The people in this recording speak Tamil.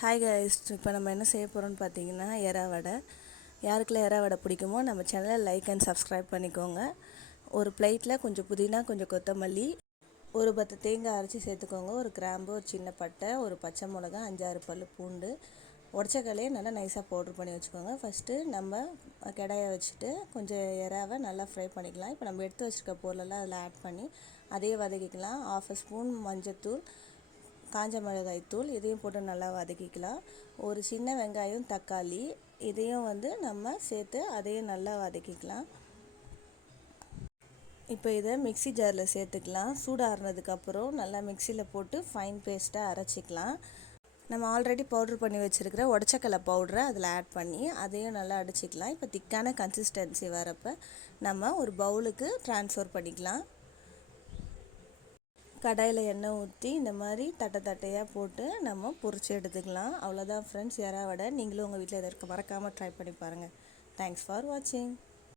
ஹாய் கைஸ், இப்போ நம்ம என்ன செய்ய போகிறோம்னு பார்த்தீங்கன்னா எறா வடை. யாருக்கெல்லாம் எறா வடை பிடிக்குமோ நம்ம சேனலை லைக் அண்ட் சப்ஸ்கிரைப் பண்ணிக்கோங்க. ஒரு பிளேட்டில் கொஞ்சம் புதினா, கொஞ்சம் கொத்தமல்லி, ஒரு 10 தேங்காய் அரைச்சி சேர்த்துக்கோங்க. ஒரு கிராம்பு, ஒரு சின்ன பட்டை, ஒரு பச்சை மிளகா, 5-6 பல் பூண்டு, உடச்சக்கலையே நல்லா நைஸாக பவுட்ரு பண்ணி வச்சுக்கோங்க. ஃபஸ்ட்டு நம்ம கடாயை வச்சுட்டு கொஞ்சம் எறாவை நல்லா ஃப்ரை பண்ணிக்கலாம். இப்போ நம்ம எடுத்து வச்சுருக்க பொருளெல்லாம் அதில் ஆட் பண்ணி அதையே வதக்கிக்கலாம். 1/2 ஸ்பூன் மஞ்சத்தூள், காஞ்ச மிளகாய் தூள், இதையும் போட்டு நல்லா வதக்கிக்கலாம். ஒரு சின்ன வெங்காயம், தக்காளி, இதையும் நம்ம சேர்த்து அதையும் நல்லா வதக்கிக்கலாம். இப்போ இதை மிக்ஸி ஜாரில் சேர்த்துக்கலாம். சூடாறினதுக்கப்புறம் நல்லா மிக்சியில் போட்டு ஃபைன் பேஸ்ட்டாக அரைச்சிக்கலாம். நம்ம ஆல்ரெடி பவுட்ரு பண்ணி வச்சுருக்கிற உடச்சக்கல்லை பவுட்ரை அதில் ஆட் பண்ணி அதையும் நல்லா அடிச்சிக்கலாம். இப்போ திக்கான கன்சிஸ்டன்சி வரப்போ நம்ம ஒரு பவுலுக்கு ட்ரான்ஸ்ஃபர் பண்ணிக்கலாம். கடாயில் எண்ணெய் ஊற்றி இந்த மாதிரி தட்டை தட்டையாக போட்டு நம்ம பொரிச்சு எடுத்துக்கலாம். அவ்வளோதான் ஃப்ரெண்ட்ஸ், எறா வடை. நீங்களும் உங்கள் வீட்டில் இதை மறக்காமல் ட்ரை பண்ணி பாருங்கள். தேங்க்ஸ் ஃபார் வாட்சிங்.